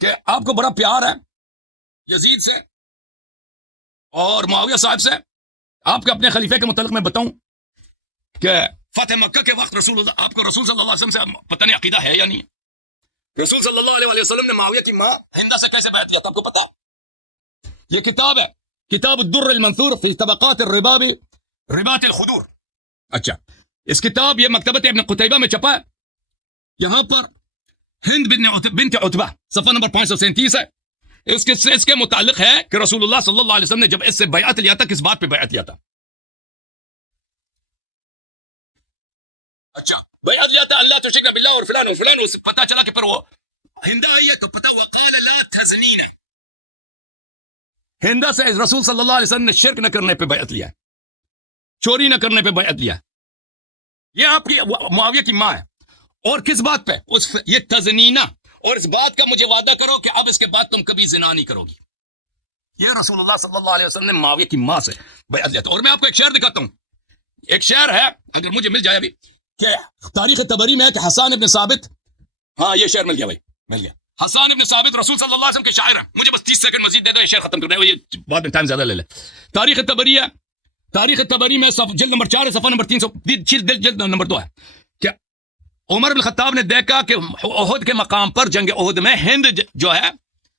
کہ آپ کو بڑا پیار ہے یزید سے اور معاویہ صاحب سے. آپ کے اپنے خلیفے کے متعلق میں بتاؤں کہ فتح مکہ کے وقت رسول اللہ، آپ کو رسول صلی اللہ علیہ وسلم سے پتہ نہیں عقیدہ ہے یا نہیں ہے. رسول صلی اللہ علیہ وسلم نے معاویہ کی ماں ہندا سے کیسے بیعت کیا تھا آپ کو پتا؟ یہ کتاب ہے، کتاب الدر المنثور فی طبقات الرباب رباط الخدور. اچھا، اس کتاب یہ مکتبۃ ابن قتیبہ میں چھپا ہے. یہاں پر ہند بنت عتبہ صفحہ نمبر 537 ہے. اس کے متعلق ہے کہ رسول اللہ صلی اللہ علیہ وسلم نے جب اس سے بیعت لیا تھا، کس بات پہ بیعت لیا تھا؟ اچھا، بیعت لیا تھا اللہ تشرک باللہ اور فلان فلان. اس پتہ چلا کہ پر وہ ہندا آئی ہے تو پتہ وقال لا تحزنین، ہندا سے رسول صلی اللہ علیہ وسلم نے شرک نہ کرنے پہ بیعت لیا ہے، چوری نہ کرنے پہ بیعت لیا ہے. یہ آپ کی معاویہ کی ماں ہے. اور کس بات پہ؟ یہ تزنینہ، اور اس بات کا مجھے وعدہ کرو کہ اب اس کے بعد تم کبھی زنا نہیں کرو گی. یہ رسول اللہ صلی اللہ علیہ وسلم نے معاویہ کی ماں سے بیعت لیا تھا. اور میں آپ کو ایک شعر دکھاتا ہوں. ایک شعر ہے، اگر مجھے مل جائے ابھی، کہ تاریخ تبری میں ہے کہ حسان ابن ثابت، ہاں یہ شعر مل گیا بھائی، مل گیا. حسان ابن ثابت رسول صلی اللہ علیہ وسلم کے شاعر ہیں. مجھے بس 30 سیکنڈ مزید دے دو، یہ شعر ختم کرنا ہے، یہ بعد میں ٹائم زیادہ لے لے. تاریخ تبری ہے، تاریخ تبری میں جلد نمبر 4 صفحہ نمبر 300، جلد نمبر 2 ہے کہ عمر بن خطاب نے دیکھا کہ احد کے مقام پر جنگ احد میں ہند جو ہے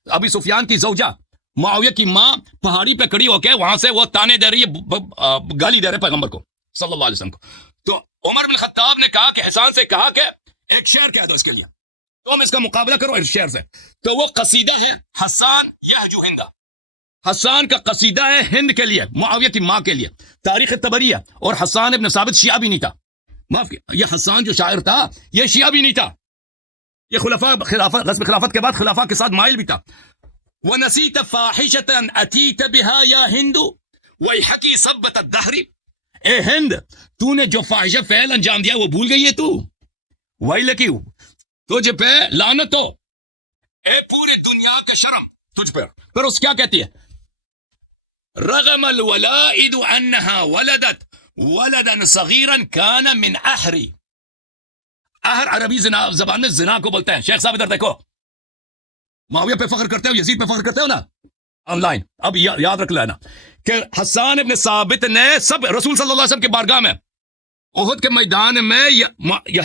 ابی سفیان کی زوجہ معاویہ کی ماں پہاڑی پہ کھڑی ہو کے وہاں سے وہ تانے دے رہی ہے، گالی دے رہے پیغمبر کو صلی اللہ علیہ وسلم کو. تو عمر بن خطاب نے کہا کہ حسان سے کہا کہ ایک شعر کہہ دو اس کے لیے، تم اس کا مقابلہ کرو اس شعر سے. تو وہ قصیدہ ہے حسان یہجو ہندا، حسان کا قصیدہ ہے ہند کے لیے، معاویہ کی ماں کے لیے. تاریخ تبری ہے. اور حسان ابن ثابت شیعہ بھی نہیں تھا، معاف کیا، یہ حسان جو شاعر تھا یہ شیعہ بھی نہیں تھا، یہ غصب خلافت کے بعد خلافہ کے ساتھ مائل بھی تھا. وَنَسِيتَ فَاحِشَةً أَتِيتَ بِهَا يَا هِنْدُ وَيْحَكِي صَبَّةَ الدَّهْرِ. اے ہند، تو نے جو فاحشہ فعل انجام دیا وہ بھول گئی ہے تو؟ وَيْلَكِ، تجھ پہ لعنت ہو، اے پوری دنیا کا شرم تجھ پر. پھر اس کیا کہتی ہے؟ رغم الولائد انها ولدت ولدا صغیرا کان من احری. احر عربی زبان میں زنا کو بولتے ہیں. شیخ صاحب ادھر دیکھو، معاویہ پہ فخر کرتے ہو، یزید پہ فخر کرتے ہو نا آن لائن. اب یاد رکھ لینا کہ حسان ابن ثابت نے سب رسول صلی اللہ علیہ وسلم کی بارگاہ میں احد کے میدان میں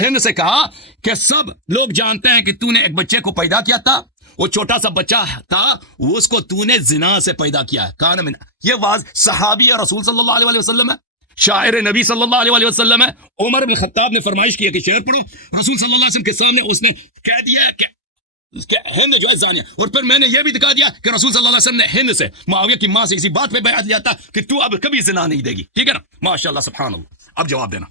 ہند سے کہا کہ سب لوگ جانتے ہیں کہ تو نے ایک بچے کو پیدا کیا تھا، وہ چھوٹا سا بچہ تھا، اس کو تو نے زنا سے پیدا کیا ہے. کان من، یہ واضح صحابی رسول صلی اللہ علیہ وسلم ہے، شاعر نبی صلی اللہ علیہ وسلم ہے. عمر بن خطاب نے فرمائش کی کہ شعر پڑھو. رسول صلی اللہ علیہ وسلم کے سامنے اس نے کہہ دیا کہ ہند جو ہے زانیہ. اور پھر میں نے یہ بھی دکھا دیا کہ رسول صلی اللہ علیہ وسلم نے ہند سے معاویہ کی ماں سے اسی بات پہ بیعت لیا تھا کہ تو اب کبھی زنا نہیں دے گی. ٹھیک ہے نا؟ ماشاء اللہ، سبحان اللہ. اب جواب دینا.